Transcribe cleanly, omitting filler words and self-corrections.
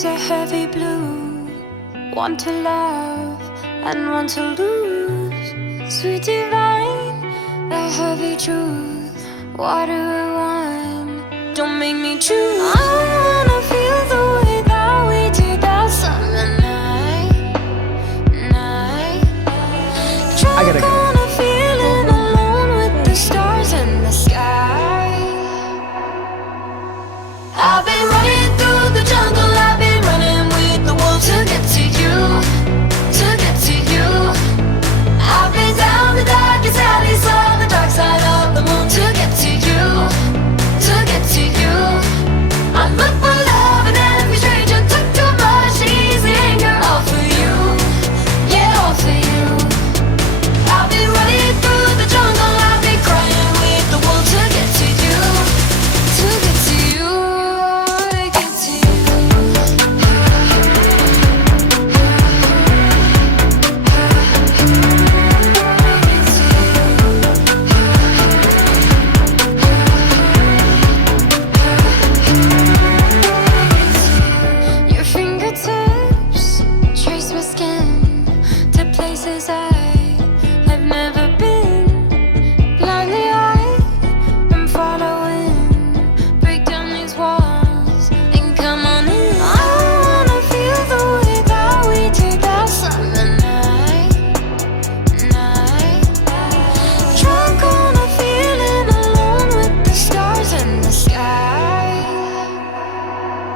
eyes are heavy blue. Want to love and want to lose. Sweet divine, the heavy truth. Water or wine, don't make me choose.